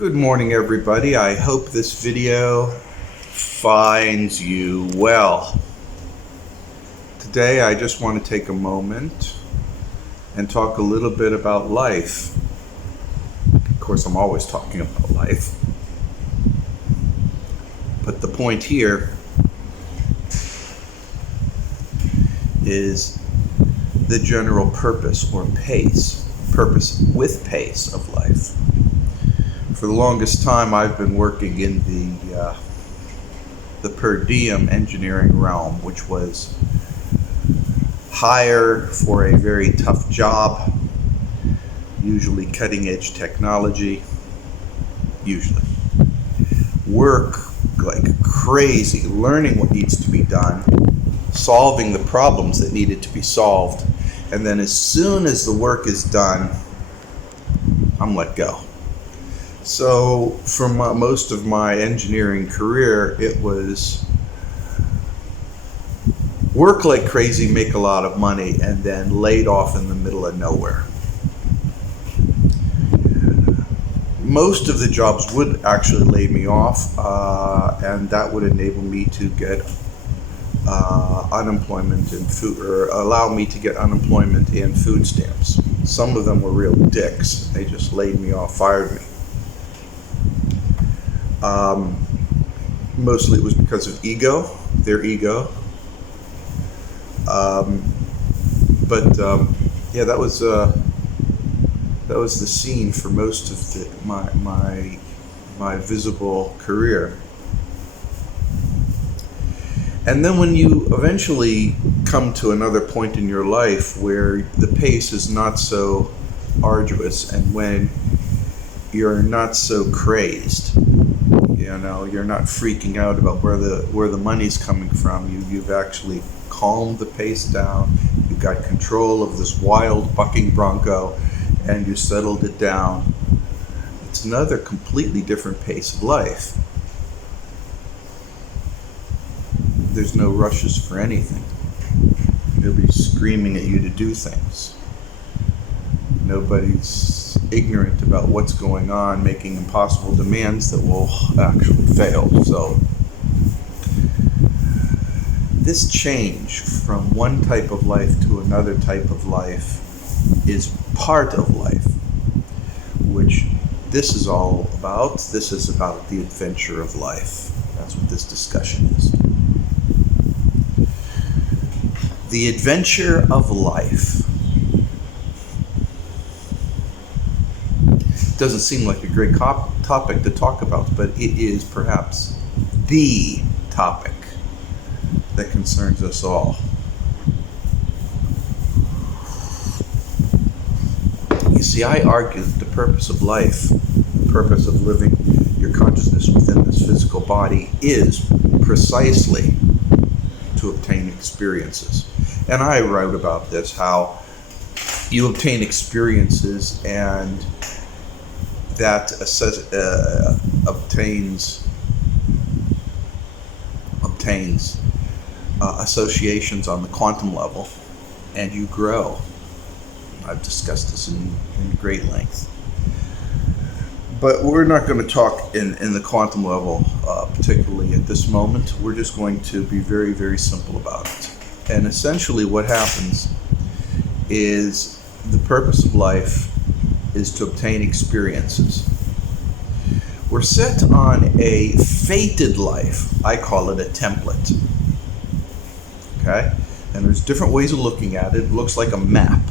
Good morning, everybody. I hope this video finds you well. Today I just want to take a moment and talk a little bit about life. Of course, I'm always talking about life. But the point here is the general purpose or purpose with pace of life. For the longest time, I've been working in the per diem engineering realm, which was hire for a very tough job, usually cutting-edge technology, usually. Work like crazy, learning what needs to be done, solving the problems that needed to be solved, and then as soon as the work is done, I'm let go. So for most of my engineering career, it was work like crazy, make a lot of money, and then laid off in the middle of nowhere. Most of the jobs would actually lay me off, and that would enable me to get unemployment and food, or allow me to get unemployment and food stamps. Some of them were real dicks. They just laid me off, fired me. Mostly it was because of their ego. Yeah, that was the scene for most of my visible career. And then when you eventually come to another point in your life where the pace is not so arduous and when you're not so crazed, you're not freaking out about where the money's coming from. You've actually calmed the pace down. You've got control of this wild bucking bronco, and you settled it down. It's another completely different pace of life. There's no rushes for anything. Nobody's screaming at you to do things. Nobody's ignorant about what's going on, making impossible demands that will actually fail. So this change from one type of life to another type of life is part of life, which this is all about. This is about the adventure of life. That's what this discussion is. The adventure of life. Doesn't seem like a great topic to talk about, but it is perhaps the topic that concerns us all. You see, I argue that the purpose of life, the purpose of living your consciousness within this physical body is precisely to obtain experiences. And I wrote about this, how you obtain experiences and that obtains associations on the quantum level, and you grow. I've discussed this in great length. But we're not going to talk in the quantum level, particularly at this moment. We're just going to be very, very simple about it. And essentially what happens is the purpose of life is to obtain experiences. We're set on a fated life. I call it a template. Okay? And there's different ways of looking at it. It looks like a map.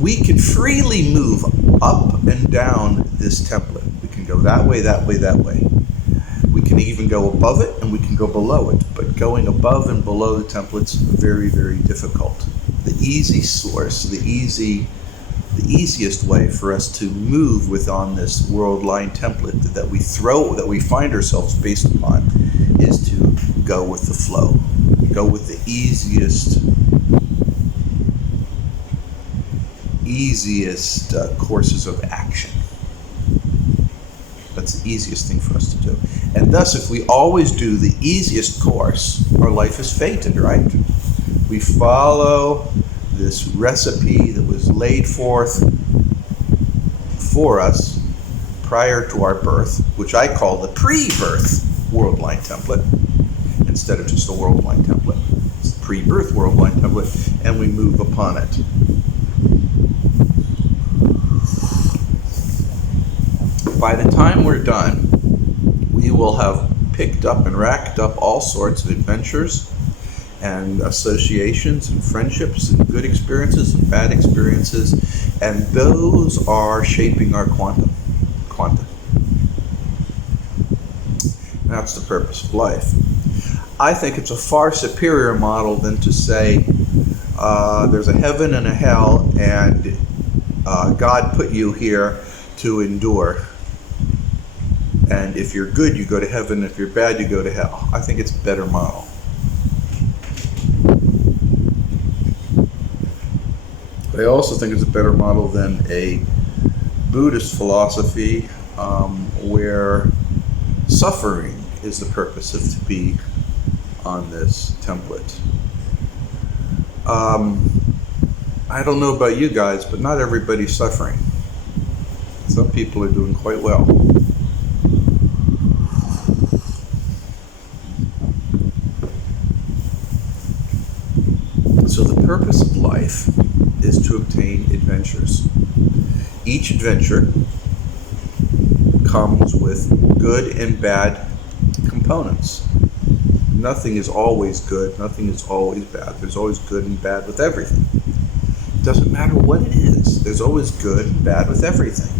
We can freely move up and down this template. We can go that way, that way, that way. We can even go above it and we can go below it. But going above and below the template's very, very difficult. The easy source, the easiest way for us to move on this worldline template that we find ourselves based upon is to go with the flow. Go with the easiest courses of action. That's the easiest thing for us to do. And thus, if we always do the easiest course, our life is fated, right? We follow this recipe that was laid forth for us prior to our birth, which I call the pre-birth worldline template, instead of just a worldline template. It's the pre-birth worldline template, and we move upon it. By the time we're done, we will have picked up and racked up all sorts of adventures and associations and friendships and good experiences and bad experiences, and those are shaping our quanta. That's the purpose of life. I think it's a far superior model than to say there's a heaven and a hell, and God put you here to endure. And if you're good, you go to heaven. If you're bad, you go to hell. I think it's a better model. I also think it's a better model than a Buddhist philosophy where suffering is the purpose of to be on this template. I don't know about you guys, but not everybody's suffering. Some people are doing quite well. So the purpose of life is to obtain adventures. Each adventure comes with good and bad components. Nothing is always good, nothing is always bad. There's always good and bad with everything. It doesn't matter what it is, there's always good and bad with everything.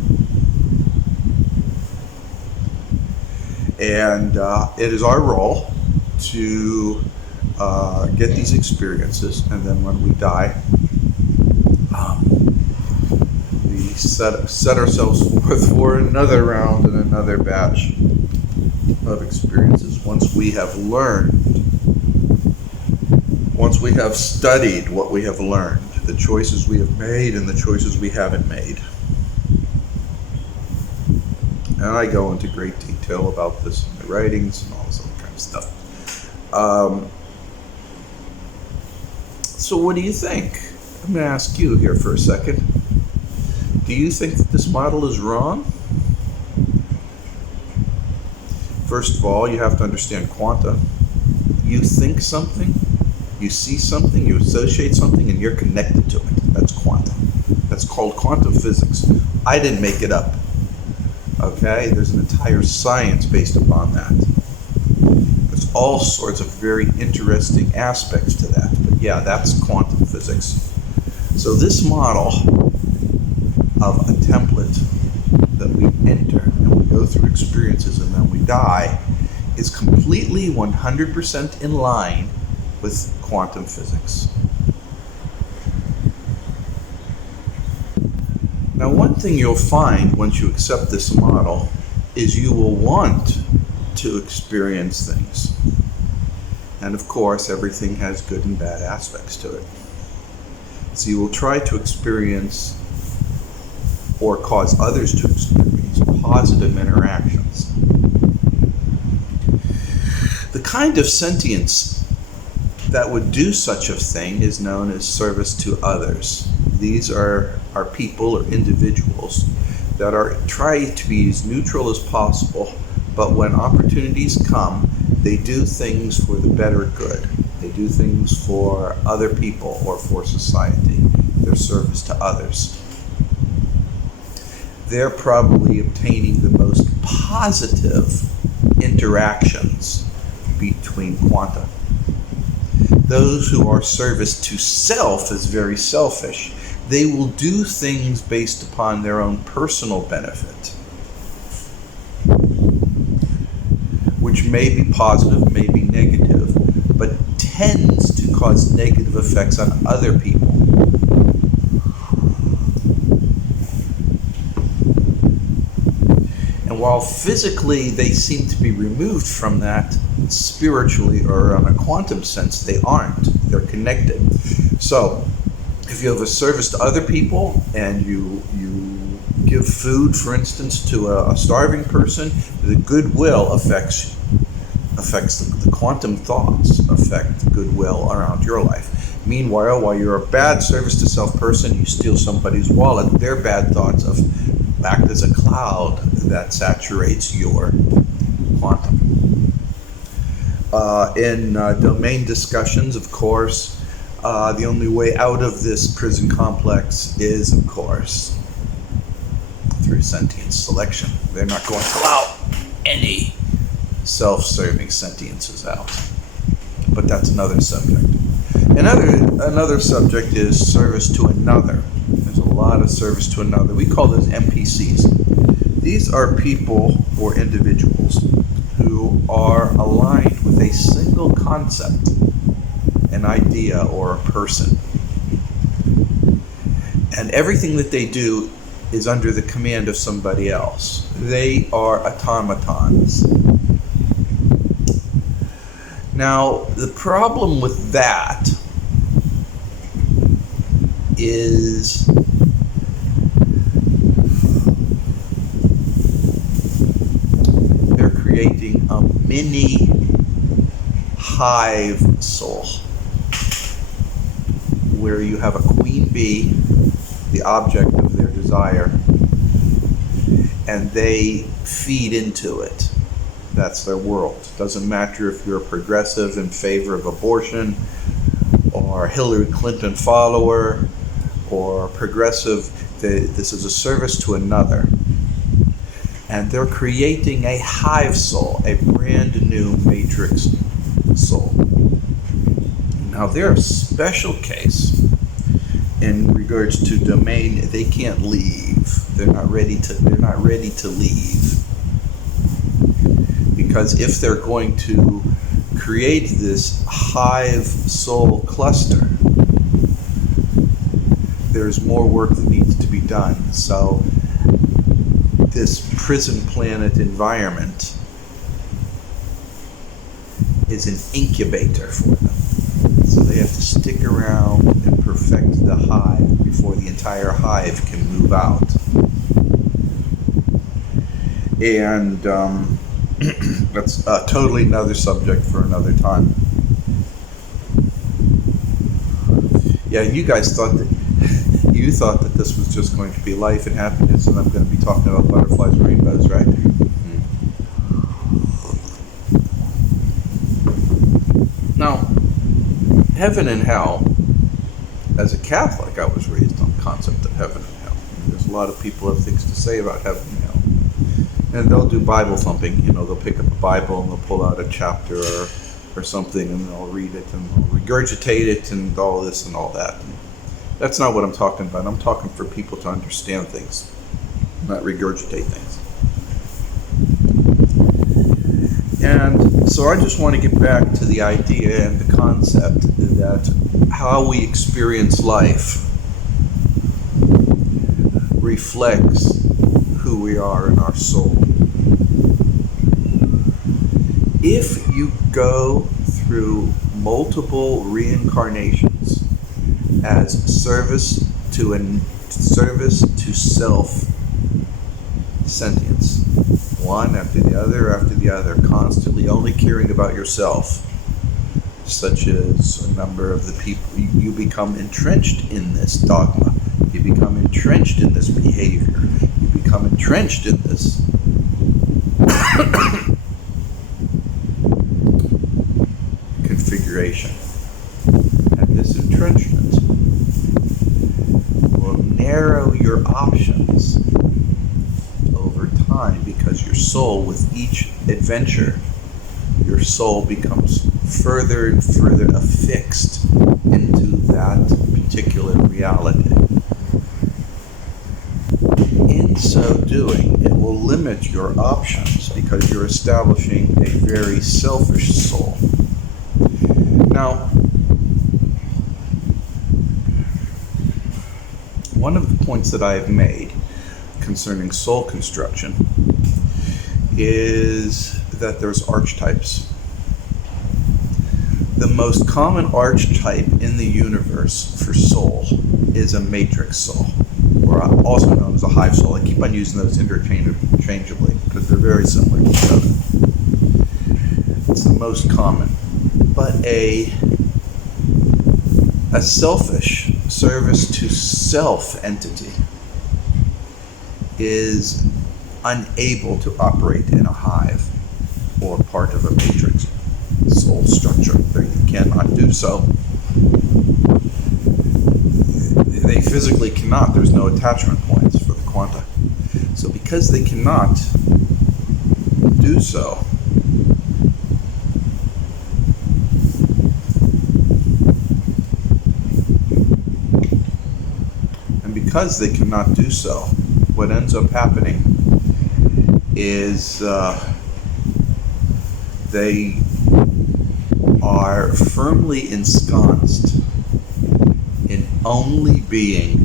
And it is our role to get these experiences, and then when we die, we set ourselves forth for another round and another batch of experiences. Once we have learned, once we have studied what we have learned, the choices we have made and the choices we haven't made. And I go into great detail about this in my writings and all this other kind of stuff. So what do you think? I'm going to ask you here for a second. Do you think that this model is wrong? First of all, you have to understand quanta. You think something, you see something, you associate something, and you're connected to it. That's quanta. That's called quantum physics. I didn't make it up. Okay? There's an entire science based upon that. There's all sorts of very interesting aspects to that. But yeah, that's quantum physics. So this model of a template that we enter and we go through experiences and then we die is completely 100% in line with quantum physics. Now, one thing you'll find once you accept this model is you will want to experience things. And of course, everything has good and bad aspects to it. So you will try to experience or cause others to experience positive interactions. The kind of sentience that would do such a thing is known as service to others. These are people or individuals that are trying to be as neutral as possible, but when opportunities come, they do things for the better good. They do things for other people or for society. Their service to others. They're probably obtaining the most positive interactions between quanta. Those who are service to self is very selfish. They will do things based upon their own personal benefit, which may be positive, may be negative, but tends to cause negative effects on other people. And while physically they seem to be removed from that, spiritually or on a quantum sense, they aren't. They're connected. So, if you have a service to other people and you give food, for instance, to a starving person, the goodwill affects the quantum thoughts affect goodwill around your life. Meanwhile, while you're a bad service to self person, you steal somebody's wallet, their bad thoughts act as a cloud that saturates your quantum. In domain discussions, of course, the only way out of this prison complex is, of course, through sentience selection. They're not going to allow any self-serving sentiences out. But that's another subject. Another subject is service to another. There's a lot of service to another. We call those NPCs. These are people or individuals who are aligned with a single concept, an idea, or a person. And everything that they do is under the command of somebody else. They are automatons. Now, the problem with that is they're creating a mini hive soul where you have a queen bee, the object of their desire, and they feed into it. That's their world. Doesn't matter if you're a progressive in favor of abortion, or a Hillary Clinton follower, or progressive. This is a service to another. And they're creating a hive soul, a brand new matrix soul. Now they're a special case in regards to domain. They can't leave. They're not ready to leave. Because if they're going to create this hive soul cluster, there's more work that needs to be done. So this prison planet environment is an incubator for them. So they have to stick around and perfect the hive before the entire hive can move out. And that's totally another subject for another time. Yeah, you guys thought that this was just going to be life and happiness, and I'm going to be talking about butterflies and rainbows, right? Now, heaven and hell. As a Catholic, I was raised on the concept of heaven and hell. There's a lot of people who have things to say about heaven and hell. And they'll do Bible thumping. They'll pick up a Bible and they'll pull out a chapter or something, and they'll read it and they'll regurgitate it and all this and all that. And that's not what I'm talking about. I'm talking for people to understand things, not regurgitate things. And so I just want to get back to the idea and the concept that how we experience life reflects who we are in our soul. If you go through multiple reincarnations as service to self sentience, one after the other, constantly only caring about yourself, such as a number of the people, you become entrenched in this dogma, you become entrenched in this behavior, you become entrenched in this configuration. And this entrenchment will narrow your options over time, because your soul, with each adventure, your soul becomes further and further affixed into that particular reality. In so doing, it will limit your options because you're establishing a very selfish soul. Now, one of the points that I have made concerning soul construction is that there's archetypes. The most common archetype in the universe for soul is a matrix soul, or also known as a hive soul. I keep on using those interchangeably because they're very similar to each other. It's the most common. But a selfish service to self entity is unable to operate in a hive or part of a matrix soul structure. They cannot do so. They physically cannot. There's no attachment points for the quanta. So because they cannot do so, and because they cannot do so, what ends up happening is they are firmly ensconced in only being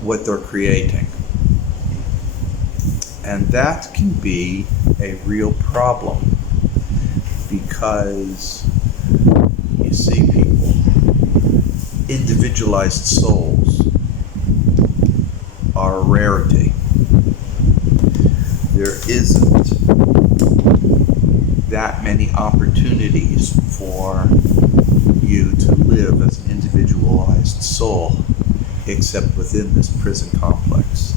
what they're creating. And that can be a real problem, because you see, people, individualized souls are a rarity. There isn't that many opportunities for you to live as an individualized soul, except within this prison complex.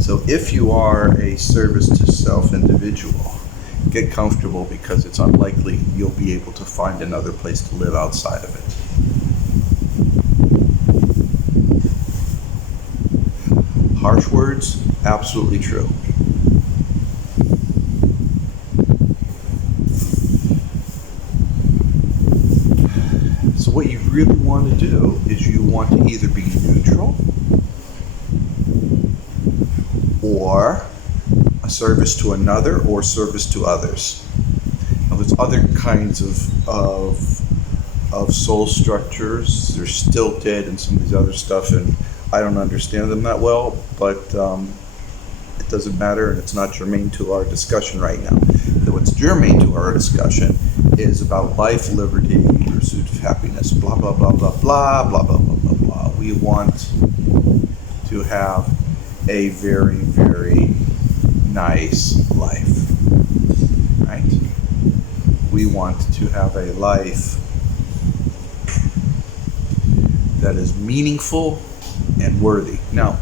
So if you are a service to self individual, get comfortable, because it's unlikely you'll be able to find another place to live outside of it. Harsh words? Absolutely true. So what you really want to do is you want to either be neutral or a service to another or service to others. Now there's other kinds of soul structures. They're stilted and some of these other stuff, and I don't understand them that well, but it doesn't matter, and it's not germane to our discussion right now. So what's germane to our discussion is about life, liberty, pursuit of happiness, blah, blah, blah, blah, blah, blah, blah, blah, blah, blah. We want to have a very, very nice life, right? We want to have a life that is meaningful and worthy. Now,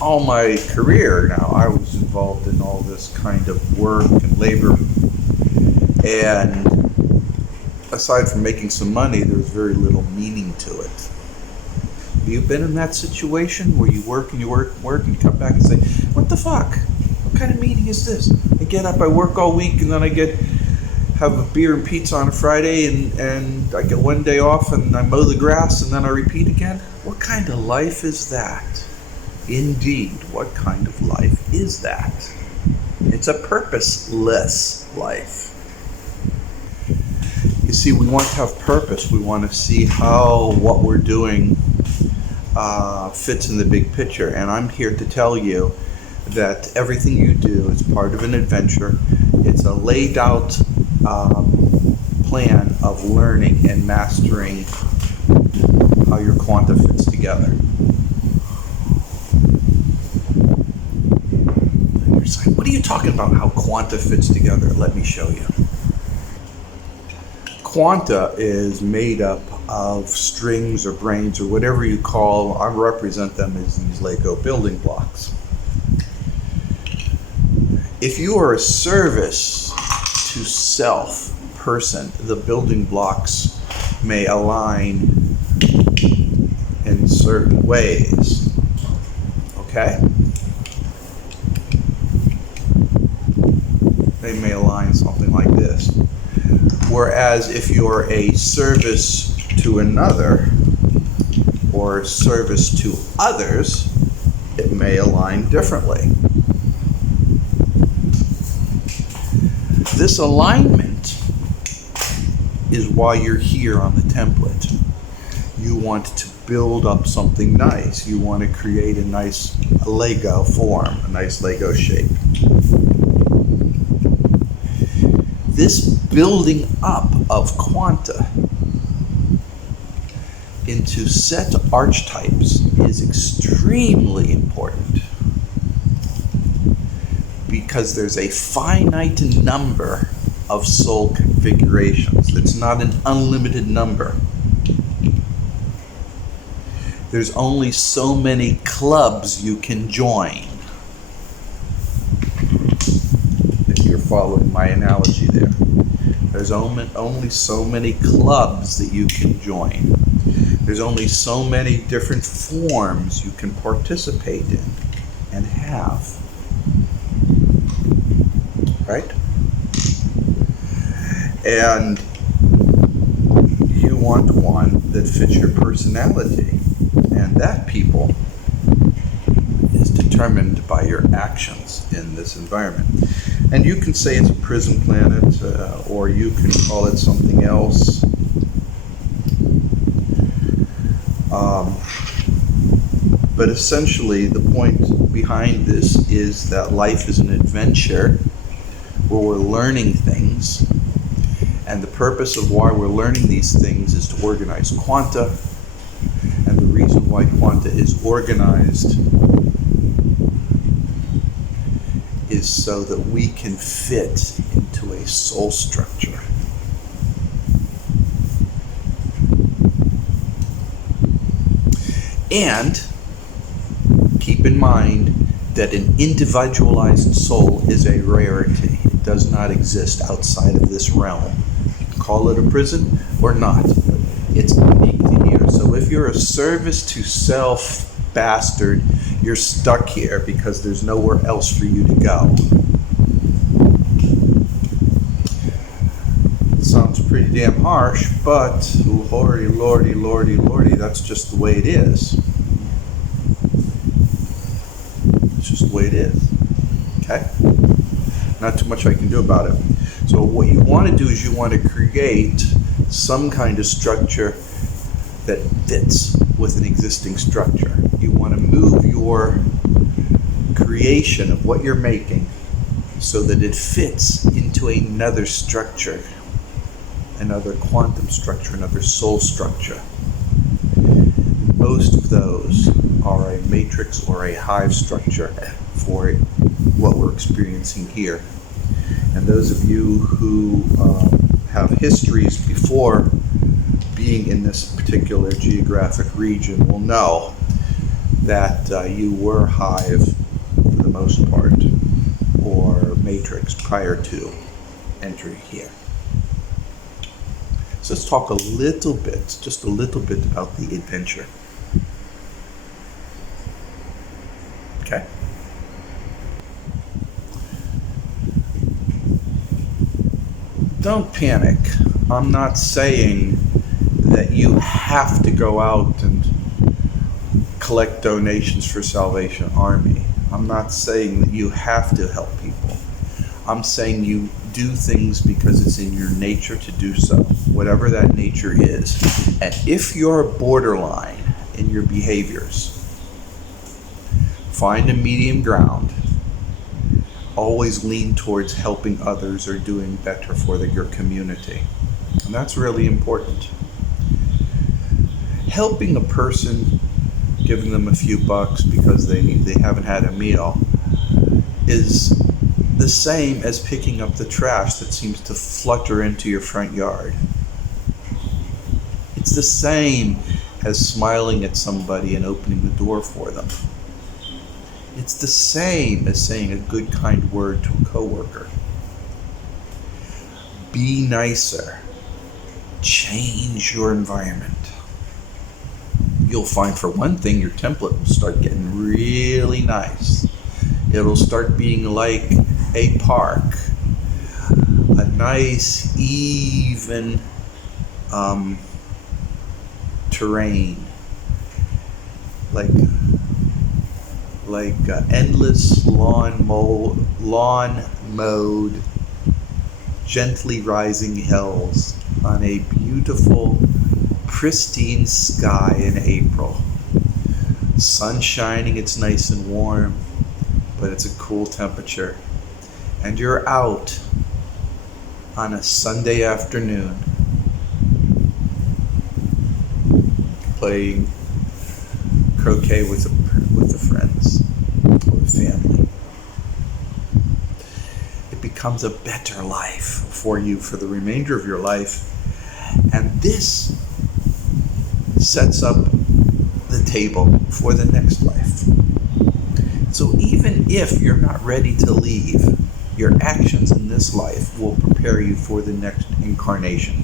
all my career now, I was involved in all this kind of work and labor, and aside from making some money, there's very little meaning to it. Have you been in that situation where you work and you work and work and you come back and say, what the fuck? What kind of meeting is this? I get up, I work all week, and then I have a beer and pizza on a Friday, and I get one day off, and I mow the grass, and then I repeat again? What kind of life is that? Indeed, what kind of life is that? It's a purposeless life. You see, we want to have purpose. We want to see how what we're doing fits in the big picture. And I'm here to tell you that everything you do is part of an adventure. It's a laid out plan of learning and mastering how your quanta fits together. You're saying, what are you talking about, how quanta fits together? Let me show you. Quanta is made up of strings or brains or whatever you call, I represent them as these Lego building blocks. If you are a service to self person, the building blocks may align in certain ways. Okay? They may align something like this. Whereas if you're a service to another or service to others, it may align differently. This alignment is why you're here on the template. You want to build up something nice. You want to create a nice Lego form, a nice Lego shape. This building up of quanta into set archetypes is extremely important, because there's a finite number of soul configurations. It's not an unlimited number. There's only so many clubs you can join. If you're following my analogy there. There's only so many clubs that you can join. There's only so many different forms you can participate in and have. Right? And you want one that fits your personality. And that, people, is determined by your actions in this environment. And you can say it's a prison planet, or you can call it something else. But essentially, the point behind this is that life is an adventure where we're learning things. And the purpose of why we're learning these things is to organize quanta. And the reason why quanta is organized is so that we can fit into a soul structure. And keep in mind that an individualized soul is a rarity. It does not exist outside of this realm. You can call it a prison or not. It's unique to here. So if you're a service to self bastard, you're stuck here because there's nowhere else for you to go. It sounds pretty damn harsh, but lordy, lordy, lordy, lordy, that's just the way it is. It's just the way it is. Okay? Not too much I can do about it. So what you want to do is you want to create some kind of structure that fits with an existing structure. You want to move your creation of what you're making so that it fits into another structure, another quantum structure, another soul structure. Most of those are a matrix or a hive structure for what we're experiencing here. And those of you who have histories before being in this particular geographic region will know that you were hive for the most part, or matrix prior to entry here. So let's talk a little bit, just a little bit about the adventure. Okay? Don't panic. I'm not saying that you have to go out and collect donations for Salvation Army. I'm not saying that you have to help people. I'm saying you do things because it's in your nature to do so, whatever that nature is. And if you're borderline in your behaviors, find a medium ground. Always lean towards helping others or doing better for your community. And that's really important. Helping a person, giving them a few bucks because they haven't had a meal, is the same as picking up the trash that seems to flutter into your front yard. It's the same as smiling at somebody and opening the door for them. It's the same as saying a good, kind word to a coworker. Be nicer. Change your environment. You'll find, for one thing, your template will start getting really nice. It'll start being like a park. A nice, even terrain. Like endless lawn mowed, gently rising hills on a beautiful, pristine sky in April. Sun shining, it's nice and warm, but it's a cool temperature. And you're out on a Sunday afternoon playing croquet with the friends, with family. It becomes a better life for you for the remainder of your life. And this sets up the table for the next life. So even if you're not ready to leave, your actions in this life will prepare you for the next incarnation.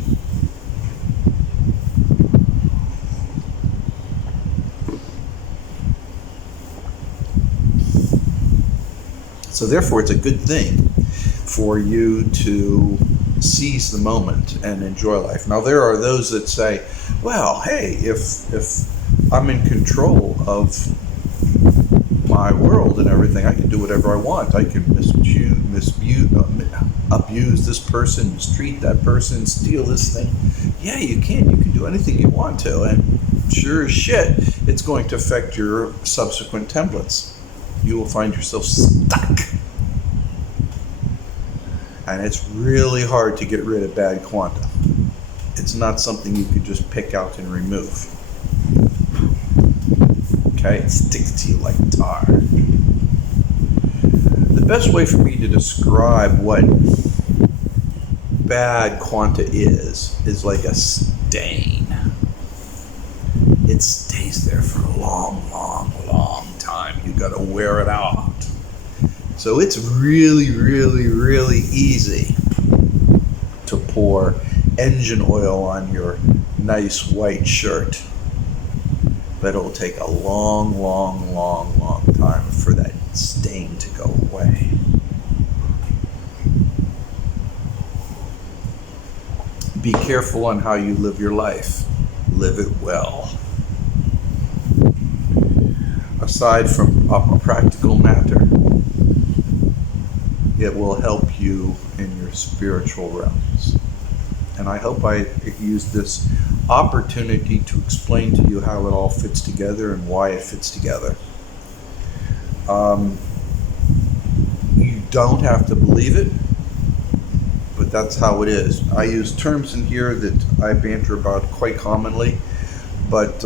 So therefore, it's a good thing for you to seize the moment and enjoy life. Now, there are those that say, well, hey, if I'm in control of my world and everything, I can do whatever I want. I can abuse this person, mistreat that person, steal this thing. Yeah, you can. You can do anything you want to. And sure as shit, it's going to affect your subsequent templates. You will find yourself stuck. And it's really hard to get rid of bad quanta. It's not something you could just pick out and remove. Okay, it sticks to you like tar. The best way for me to describe what bad quanta is like a stain. It stays there for a long time. You gotta wear it out. So it's really easy to pour engine oil on your nice white shirt. But it'll take a long time for that stain to go away. Be careful on how you live your life. Live it well. Aside from a practical matter, it will help you in your spiritual realms. And I hope I use this opportunity to explain to you how it all fits together and why it fits together. You don't have to believe it, but that's how it is. I use terms in here that I banter about quite commonly, but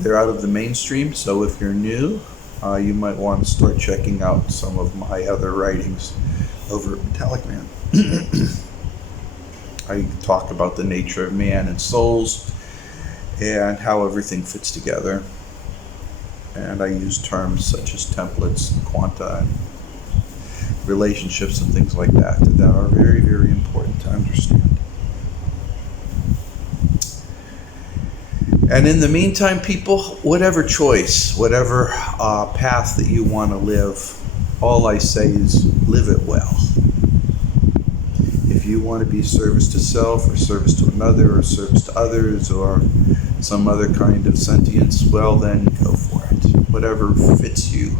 they're out of the mainstream, so if you're new, you might want to start checking out some of my other writings over at Metallicman. I talk about the nature of man and souls and how everything fits together. And I use terms such as templates and quanta and relationships and things like that that are very important to understand. And in the meantime, people, whatever choice, whatever path that you want to live, all I say is live it well. If you want to be service to self or service to another or service to others or some other kind of sentience, well then go for it. Whatever fits you,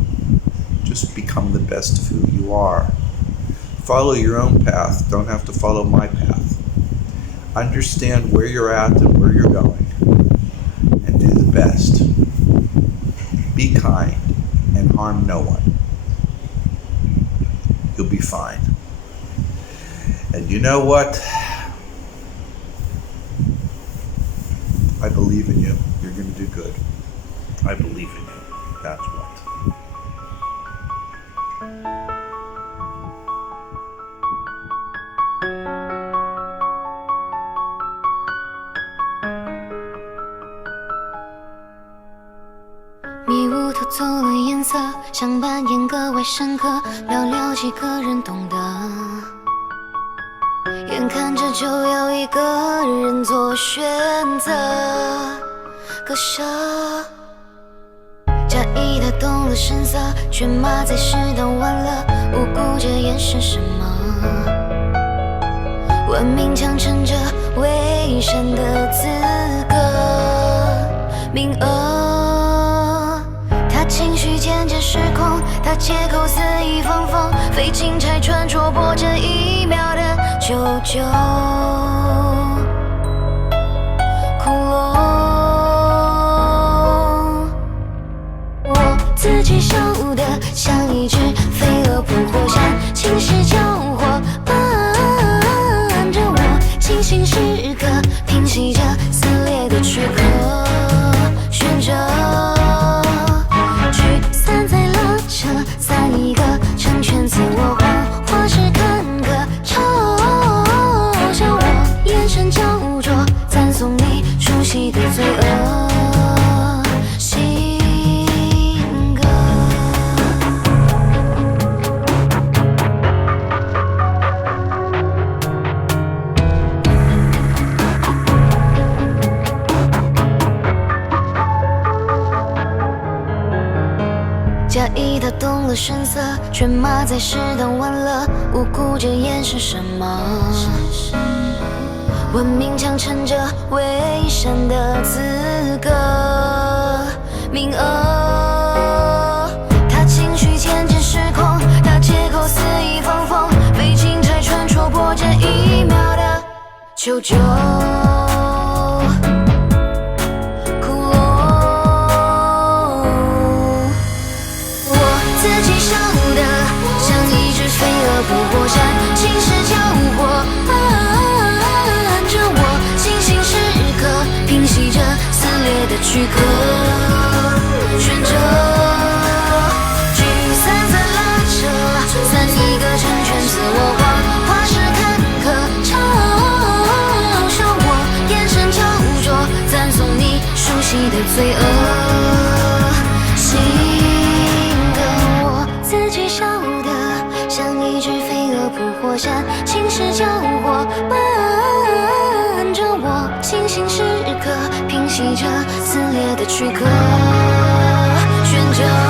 just become the best of who you are. Follow your own path. Don't have to follow my path. Understand where you're at and where you're going. And do the best. Be kind and harm no one. You'll be fine. And you know what? I believe in you. You're going to do good. I believe in you. That's what. 迷雾偷走了颜色，想扮演格外深刻，寥寥几个人懂得。眼看着就要一个人做选择，割舍。假意的动了声色，却骂在适当晚了，无辜这眼神什么？文明强撑着伪善的资格，名额。他情绪渐渐失控，他借口肆意放风，非警察穿戳破这一秒的救救窟窿。我自己笑得像一只飞蛾扑火线，情绪交火伴着我，清醒时刻平息着撕裂的躯壳，选择聚散在拉扯，散一个成全自我幻化是坎坷，嘲笑我眼意他动了神色，却马在适当晚了，无辜这眼是什么？文明强撑着伪善的资格，名额。他情绪渐渐失控，他借口肆意放风，被情拆穿戳破这一秒的求救。飞蛾扑火山，晴时交火，伴着我清醒时刻，平息着撕裂的躯壳，悬着聚散在拉扯，散一个成全自我化，化是坎坷，嘲笑我眼神焦灼，赞颂你熟悉的罪恶，性格我自己晓得。像一只飞蛾扑火山，晴时交火，伴着我清醒时刻，平息着撕裂的躯壳，悬着。